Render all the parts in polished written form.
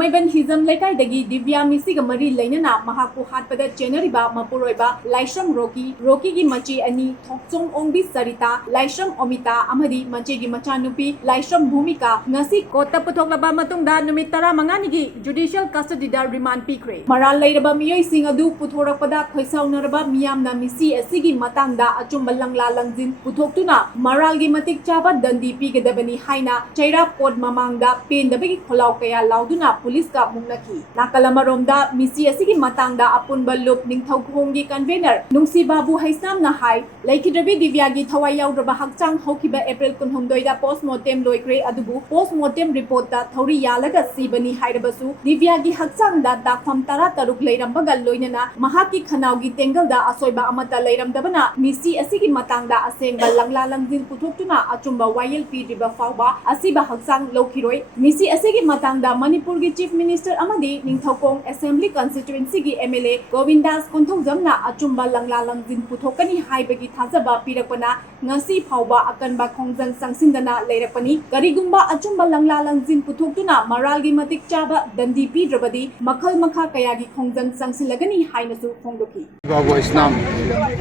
Thamaiban Hizam Lekaidagi Divya Misiga Mari Lainana Mahaku Hatpada Chenariba Mapuroiba Laisham Roki gi Machi Ani Thokchong Ongbi Sarita Laisham Omita Amadi Machi gi Machanupi Laisham Bhumika Ngasi Kota Putoklaba Matungda Numit Tara Manganigi Judicial Custody da Remand Pikre Maral Lairaba Miyoi Sing Adu Putorakpada Khaisaunaraba Miyamna Misi Asigi Matangda Achumba Langla Langjin Putoktuna Maralgi Matik Chaba Dandi Pigadabani Haina CHEIRAK Pod Mamangda Pendabagi Kholau Kaya Lauduna Police ka Mungnaki Nakalamaromda Misi Asigi Matangda Apunba Lup Ningthaukhonggi Convener Nungsi Babu Haisam na Hai Laikidrabi Divyagi Thawai Yaudraba Hakchang Hokiba April 19 postmortem loikre adubu postmortem report da Thauri Yalaga Sibani Hairabasu Divyagi Hakchang da Dakfam Tara Taruk Leirambaga Loinana Mahaki Khanaugi Tengal da Asoiba Amata Leiramdabana Misi Asigi Matangda Asengba Langla Langjin Putoktuna Achumba Wayel Pidriba Fauba Asiba Hakchang Lokiroi Misi Asigi Matangda Manipur gi Chief Minister Amadi Ningthaukong Assembly Constituency gi MLA Govindas Konthongjamna Achumba Langla Langjin Putokani Haibagi Thajaba Pirakpana Ngasi Fauba Akanba Khongjang Sangsindana Leirakpani Karigumba Achumba Langla Langjin Putoktuna Maralgi Matik Chaba Dandi Pidrabadi Makhal Makha Kayagi Khongjang Sangsilagani Hainasu Khongdoki Babu Islam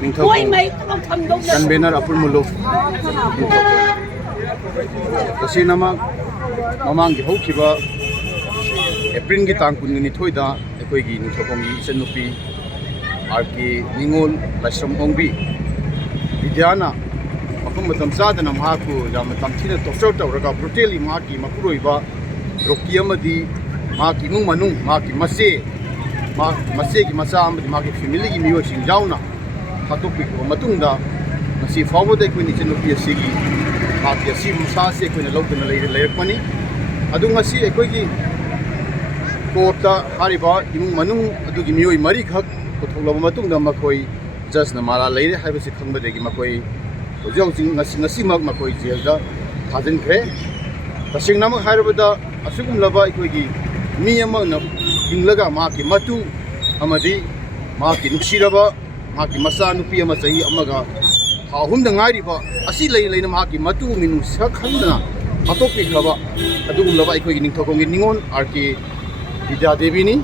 Ningthaukong Convener Apul Muluk Kasi nama Mamang gi Hokiba April gi tang kunni thoida ekoi gi Ningthaukong gi Isenupi Arki Ningol Laisham Ongbi Vidyana Makum matam sadana mahaku jam tamthina torture tawraga brutally mahaki mapuroiba roki amadi mahaki nung manung mahaki mase gi masa amadi mahaki family gi miyo sing jauna hatopi ko matungda masi forward ekoi ni chenupi asigi mahaki asi musa se ekoi na logdana leirakmani adu ngasi ekoi gi kota hariba imung manung adu gi miyo mari khak potholaba matungda makoi just na mala leire haibasi khangbadegi makoi Hojing ngasi makoi jailda thajnkhre tasingna mak hairabada asugum laba ikoi miyamna inglaga maki matu amadi maki nuksiraba maki masa nupi ama chahi amaga hahumda ngairiba asi leina maki matu minu sakhandana atopi khaba adugum laba ikoi ningthaukong ningon arki Vidya Devi ni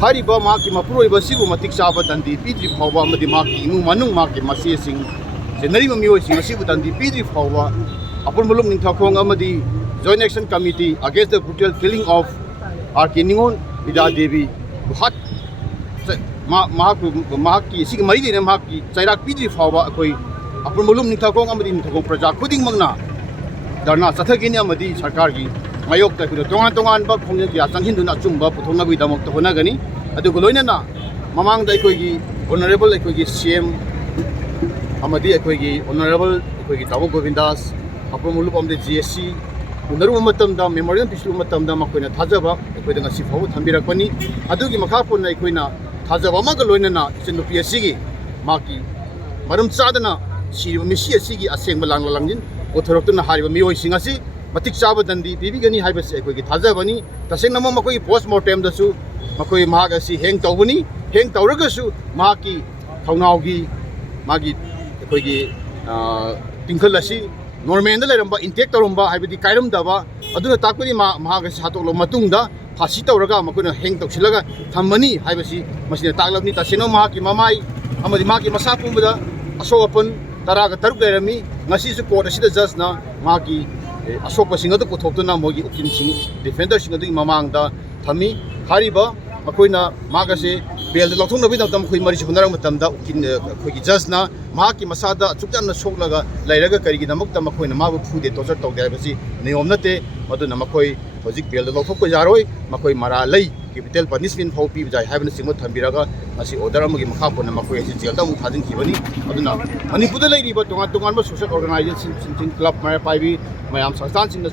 hariba maki mapuroiba sigu matik chaba dandi pidri phawba amadi maki ingu manung maki masi sing Jenari Mamioi sing asibu dandi pidri phawba apun mulum Ningthaukong amadi Joint Action Committee against the brutal killing of Arki Ningon Vidya Devi buhat mahaki sig mari dine mahaki CHEIRAK pidri phawba akoi apun mulum Ningthaukong amadi Ningthaukong praja khuding mangna darna chathagini amadi sarkar gi mayok ta kudo tongan ba khongjang gi achang hinduna chumba puthona gi damok to honagani adu goloina mamang dai koi gi honorable koi gi CM Amadi ekoi honorable ekoi Tabo Govindas Apomulu from the GSC Unaru Matamda Memorial Pislu Matamda Makoina Tajaba ekoi da ngasi fawu thambirakpani adugi makha ponna ekoina Tajaba maga loinana Isenupi asigi maki maram chadana siriba misi asigi asengba langla langjin othoraktuna hariba miyoi singasi matik chaba dandi bibigani haibase ekoi Tajabani tasengna makoi postmortem dasu makoi mahagasi heng tawbani heng tawragasu maki thaunaugi magi Koigi Tinkle Asi, Norman the Leramba, Intake Rumba, I would the Kairam Dava, Aduna Takuni Mahagas Hatolo Matunda, Pasita Raga, Makuna Heng Toxilaga, Tamani, Hibasi, Masina Talavni, Tasino Maki, Mamai, Amadimaki Masapu, Aso open, Taraga Targarami, Nasi support, Asita Jasna, Maki, Asopa Singa Potokuna, Mogi, Ukin Defender Singa Mamanga, Tami, Hariba, Makoina, Magase, Bel the Lotuna with them, Marisuna Matamda, Ukin Jasna, Maki Masada, Chukana Soklaga, Lairaga Karigi, Namokta Makoina, Mabu food, the Tozer Tog Diabasi, Neomnate, Maduna Makoi, Hozik Bel the Lotoko Yaroi, Makoi Maralay, Capital Panismin Hopi, which I haven't seen what Tambiraga, as the Odaramagi Makapo and Makoi, Zelda, Hadin Kivani, Aduna. Manipur lady, but Tongan social organization, Club Maya Pivi, my arms are dancing the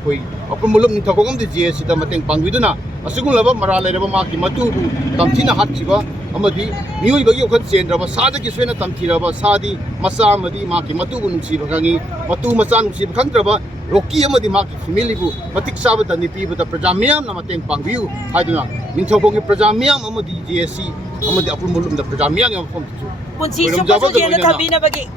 Apumulum Ningthaukong the GSC, the Mateng Pangviduna, a second level Marala Maki Matu, Tamtina Hachiva, Amadi, New Bayokan Sendra, Sada Kiswena Tamtiraba, Sadi, Masa Madi, Maki Matu Sivakangi, Matu Masan Sivakantraba, Roki Amadi Maki Milibu, Matik Sabat and the people, the Prajamiam, Namateng Pangview, Haduna, Ningthaukong Prajamiam, Amadi GSC, Amadi Apumulum, the Prajamiam from Punsi, Tabina Bagi.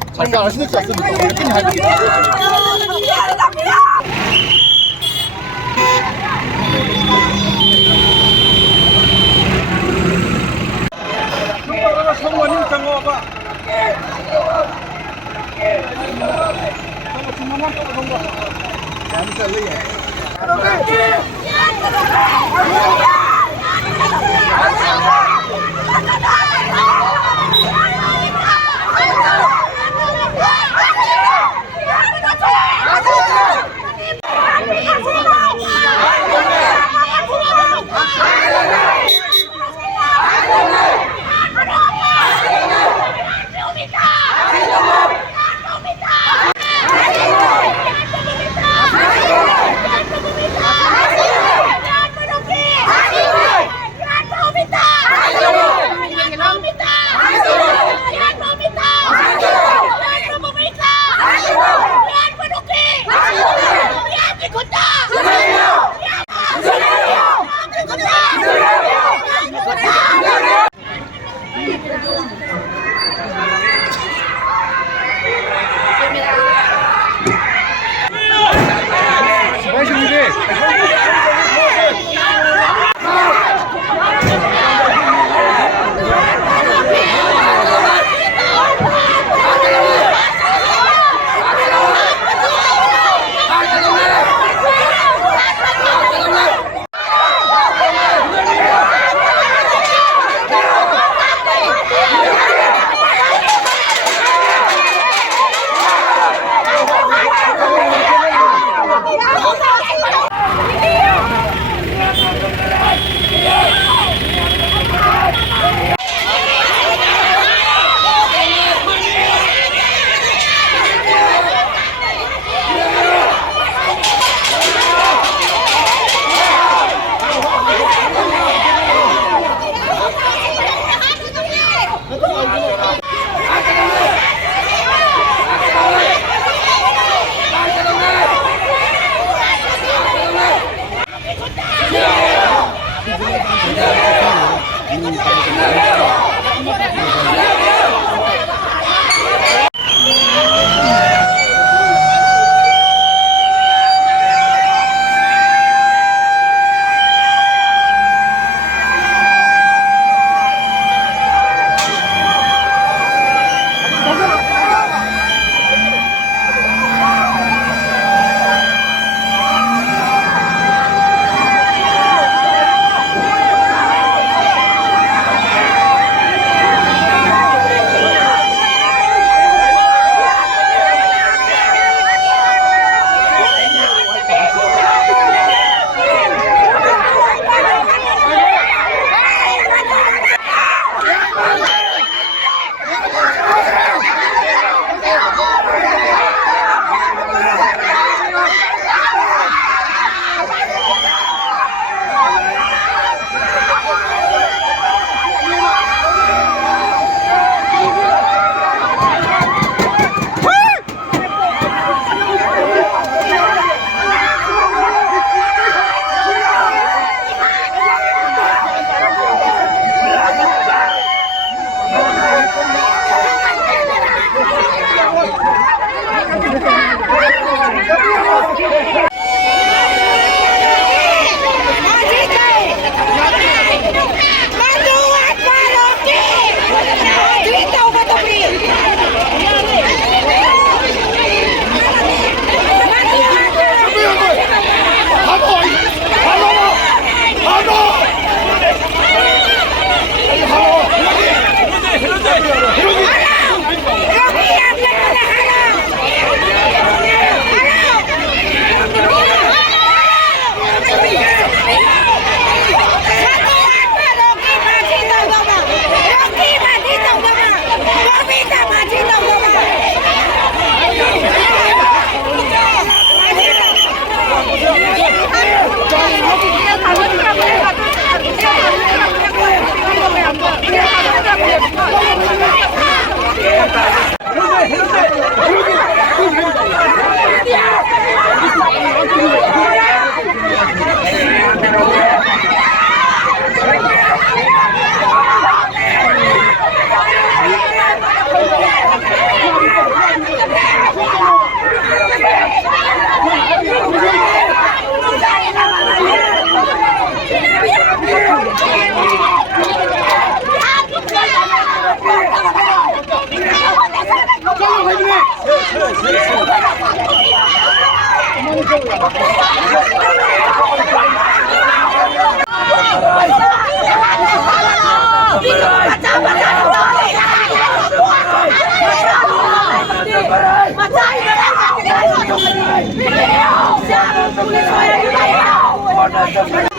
Macam